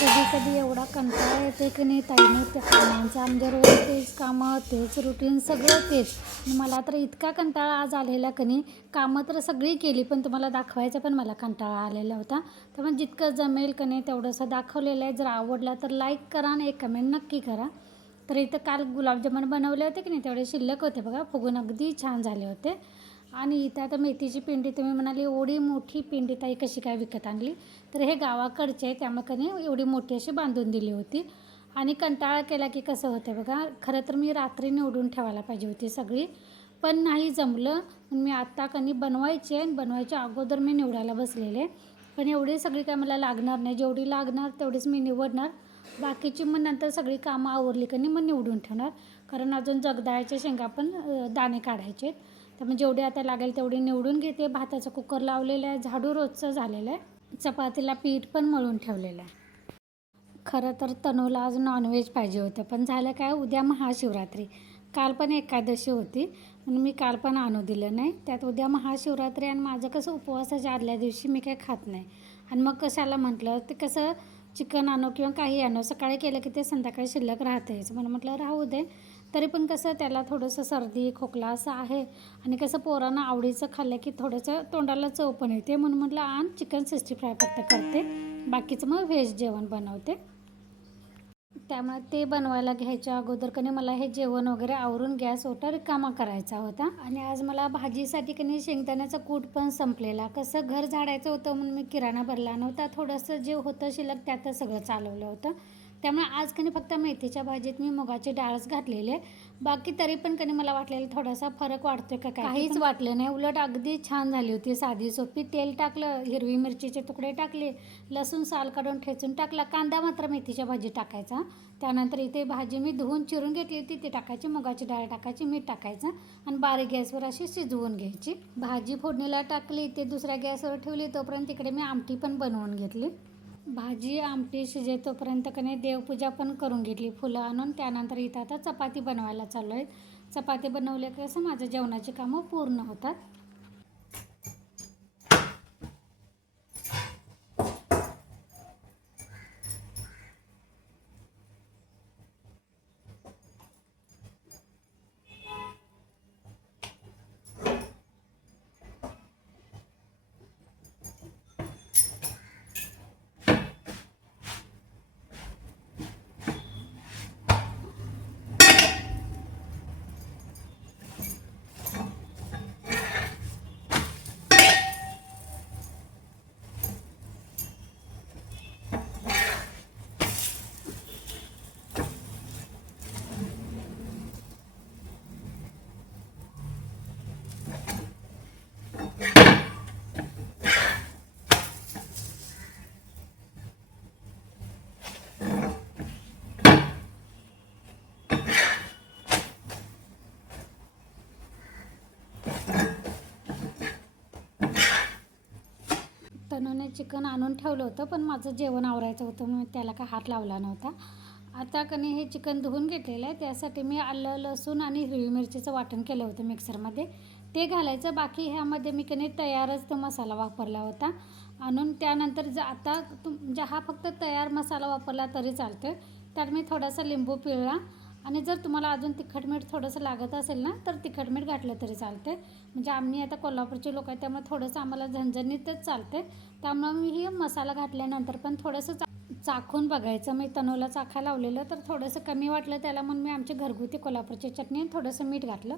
कधी कधी एवढा कंटाळा येते की नाही ताईने त्या कामांचा, म्हणजे रोज तेच कामं, तेच रुटीन, सगळं तेच. मला तर इतका कंटाळा आज आलेला की नाही, कामं तर सगळी केली पण तुम्हाला दाखवायचा पण मला कंटाळा आलेला होता. त्यामुळे जितकं जमेल की नाही तेवढंसं दाखवलेलं आहे. जर आवडला तर लाईक करा आणि एक कमेंट नक्की करा. तर इथं काल गुलाबजामुन बनवले होते की नाही, तेवढे शिल्लक होते बघा, फुगून अगदी छान झाले होते. आणि इथं आता मेथीची पिंडी, तुम्ही म्हणाली एवढी मोठी पिंडी ताई कशी काय विकत आणली, तर हे गावाकडचे आहे त्यामुळे का नाही एवढी मोठी अशी बांधून दिली होती. आणि कंटाळा केला की कसं होतं बघा, खरं तर मी रात्री निवडून ठेवायला पाहिजे होती सगळी, पण नाही जमलं. मी आत्ता कणी बनवायची आहे आणि बनवायच्या अगोदर मी निवडायला बसलेले. पण एवढी सगळी काय मला लागणार नाही, जेवढी लागणार तेवढीच मी निवडणार. बाकीची मग नंतर सगळी कामं आवरली की नाही मग निवडून ठेवणार, कारण अजून जगदाळ्याच्या शेंगा पण दाणे काढायचे आहेत. त्यामुळे जेवढी आता लागेल तेवढी निवडून घेते. भाताचा कुकर लावलेला आहे, झाडू रोजचं झालेलं आहे, चपातीला पीठ पण मळून ठेवलेलं आहे. खरं तर तनूला आज नॉनव्हेज पाहिजे होतं, पण झालं काय, उद्या महाशिवरात्री, काल पण एकादशी होती म्हणून मी काल पण आणू दिलं नाही. त्यात उद्या महाशिवरात्री आणि माझं कसं उपवासाच्या आदल्या दिवशी मी काही खात नाही. आणि मग कशाला म्हटलं, ते कसं चिकन आणो किंवा काही आणो, सकाळी केलं की ते संध्याकाळी शिल्लक राहतेच, म्हणून म्हटलं राहू दे. तरी पण कसं त्याला थोडंसं सर्दी खोकला असं आहे, आणि कसं पोरांना आवडीचं खाल्लं की थोडंसं तोंडाला चव पण येते, म्हणून म्हटलं आण चिकन 65 फक्त करते, बाकीचं मग व्हेज जेवण बनवते. त्यामुळे ते बनवायला घ्यायच्या अगोदर कधी मला हे जेवण वगैरे आवरून गॅस ओटा रिकामा करायचा होता. आणि आज मला भाजीसाठी कधी शेंगदाण्याचा कूट पण संपलेला, कसं घर झाडायचं होतं म्हणून मी किराणा भरला नव्हता, थोडंसं जे होतं शिल्लक त्यातच सगळं चालवलं होतं. त्यामुळे आज कधी फक्त मेथीच्या भाजीत मी मुगाची डाळच घातलेली आहे. बाकी तरी पण कधी मला वाटलेलं थोडासा फरक वाटतोय का काय, काहीच वाटलं नाही, उलट अगदी छान झाली होती, साधी सोपी. तेल टाकलं, हिरवी मिरचीचे तुकडे टाकले, लसूण साल काढून ठेचून टाकला, कांदा मात्र मेथीच्या भाजीत टाकायचा. त्यानंतर इथे भाजी मी धुवून चिरून घेतली होती, ती टाकायची, मुगाची डाळ टाकायची, मीठ टाकायचं आणि बारीक गॅसवर अशी शिजवून घ्यायची. भाजी फोडणीला टाकली, ते दुसऱ्या गॅसवर ठेवली, तोपर्यंत तिकडे मी आमटी पण बनवून घेतली. भाजी आमटी शिजे तोपर्यंत कधी देवपूजा पण करून घेतली फुलं आणून. त्यानंतर इथं आता चपाती बनवायला चालू आहे. चपाती बनवल्या की कसं माझं जेवणाची कामं पूर्ण होतात. तनूने चिकन आणून ठेवलं होतं, पण माझं जेवण आवरायचं होतं म्हणून त्याला काय हात लावला नव्हता. आता कणी हे चिकन धुवून घेतलेलं आहे, त्यासाठी मी आलं लसूण आणि हिरवी मिरचीचं वाटण केलं होतं मिक्सरमध्ये, ते घालायचं. बाकी ह्यामध्ये मी कणी तयारच तो मसाला वापरला होता आणून. त्यानंतर आता म्हणजे हा फक्त तयार मसाला वापरला तरी चालतो. त्यात मी थोडासा लिंबू पिळला, आणि जर तुम्हाला अजून तिखट मीठ थोडंसं लागत असेल ना तर तिखट मीठ घातलं तरी चालते. म्हणजे आम्ही आता कोल्हापूरचे लोक आहेत त्यामुळे थोडंसं आम्हाला झणझणीतच चालते. त्यामुळे मी ही मसाला घातल्यानंतर पण थोडंसं चाखून बघायचं. मी तनूला चाखायला लावलेलं, तर थोडंसं कमी वाटलं त्याला म्हणून मी आमची घरगुती कोल्हापूरची चटणी आणि थोडंसं मीठ घातलं.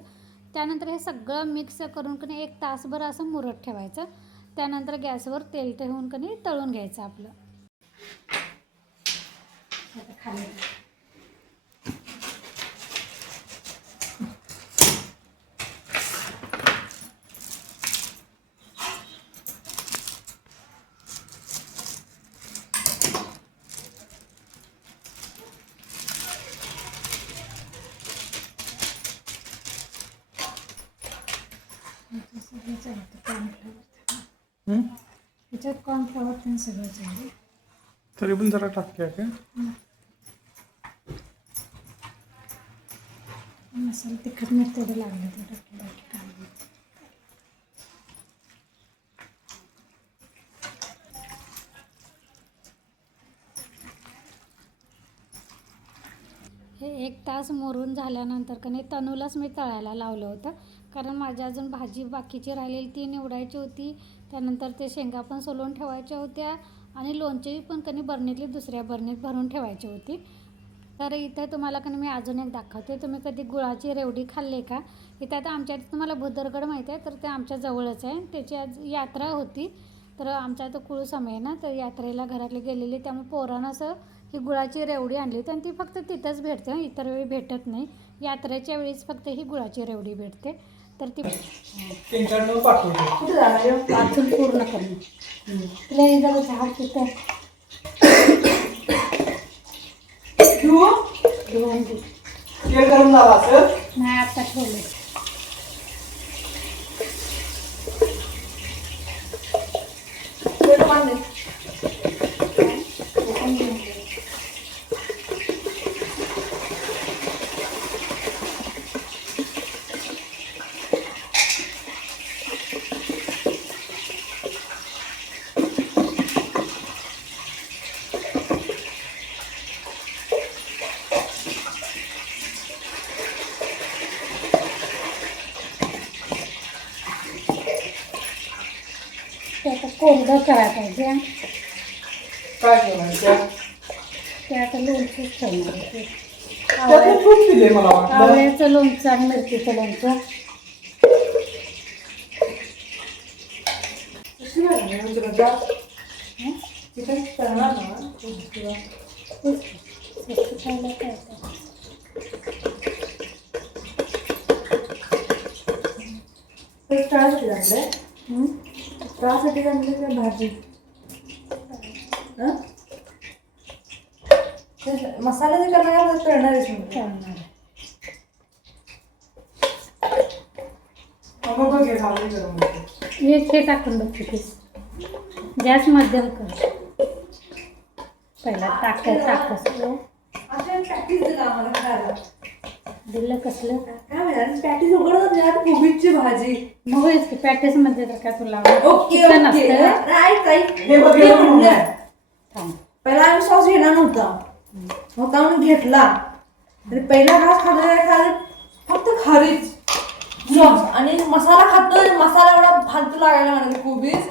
त्यानंतर हे सगळं मिक्स करून कणी 1 तासभर असं मुरत ठेवायचं. त्यानंतर गॅसवर तेल ठेवून कणी तळून घ्यायचं आपलं. खाली ह्याच्यात कॉर्नफ्लॉवर पण सगळं चालेल, तरी पण जरा टाकूया का मसाला तिखट मीठ तेवढं लागलं तर टाकलं, बाकी काय नाही. हे 1 तास मुरून झाल्यानंतर का नाही तनूलाच मी तळायला लावलं होतं, कारण माझ्या अजून भाजी बाकीची राहिलेली ती निवडायची होती. त्यानंतर ते शेंगा पण सोलून ठेवायच्या होत्या आणि लोणचेही पण का नाही बरणीतली दुसऱ्या बरणीत भरून ठेवायची होती. तर इथं तुम्हाला का नाही मी अजून एक दाखवते. तुम्ही कधी गुळाची रेवडी खाल्ली का? इथं आता आमच्या इथे तुम्हाला भुदरगड माहिती आहे, तर ते आमच्या जवळच आहे. त्याची आज यात्रा होती, तर आमचा इथं कुळसमय आहे ना, तर यात्रेला घरातले गेलेली, त्यामुळे पोरानं असं ही गुळाची रेवडी आणली होती आणि ती फक्त तिथंच भेटते, इतर वेळी भेटत नाही. यात्रेच्या वेळीच फक्त ही गुळाची रेवडी भेटते. तर ती त्यांच्याकडनं पाठवतो. कुठे जाणार वाचून पूर्ण करणं. तुला हे जरा झाड तिथं घेऊन दे. तेल गरम झाला असेल. नाही आता ठेवलं. ते आता कोरडं करायला पाहिजे. काय करायचं? ते आता लोणचंच ठेवणार आहे. त्यातलं खूप दिले मला वाटलं. आवळ्याचं लोणचं आणि मिरचीचं लोणचं. चिकन करणार ना तेच स्वस्त खायला काय आता. तळासाठी आणलंय हं? तळासाठी आणलं का भाजी मसाला जे करणार तळणार आहे ठेवणार आहे. मग बघ हे झालं गरम होतं. हे टाकून बघ तिथेच. गॅस मध्यम कर. पहिला टाकस पॅटीस दिलं आम्हाला खायला दिलं कसलं काय म्हणणार पॅटीस उघडत यात कोबीची भाजी मग होईच की पॅटेसमध्ये तर काय तुला ओके चिकन ओके असतं. राईट राईट हे बघ, हे बघ. थांब. पहिला आम्ही सॉस घेणार नव्हता म्हणून घेतला आणि पहिला घास खाल्ला फक्त खारीच सॉस आणि मसाला खातोय मसाला एवढा फालतू लागायला म्हणाले कोबीज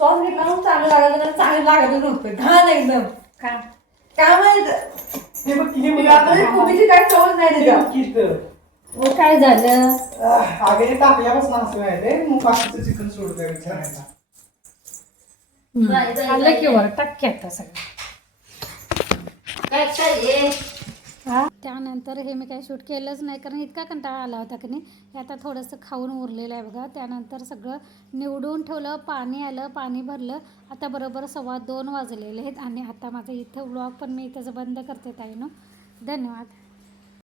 सॉस घेतला म्हणून चांगलं लागायचं आणि चांगलं लागत नव्हतं घाण एकदम का काय माहित हे बघ किती मुलं आता. कोबीची काय चवच नाही हे त्याच्यात बघ किती. हो काय झालं. आगे टाकल्यापासून असं आहे मग बाकीचं चिकन सोडतंय विचारायला. आलं की वर टाक आता सगळं. हा त्यानंतर हे मी काही शूट केलंच नाही, कारण इतका कंटाळा आला होता की नाही. हे आता थोडंसं खाऊन उरलेलं आहे बघा. त्यानंतर सगळं निवडून ठेवलं, पाणी आलं, पाणी भरलं. आता बरोबर 2:15 वाजलेले आहेत आणि आता माझं इथं व्लॉग पण मी इथंच बंद करते ताईनो. धन्यवाद.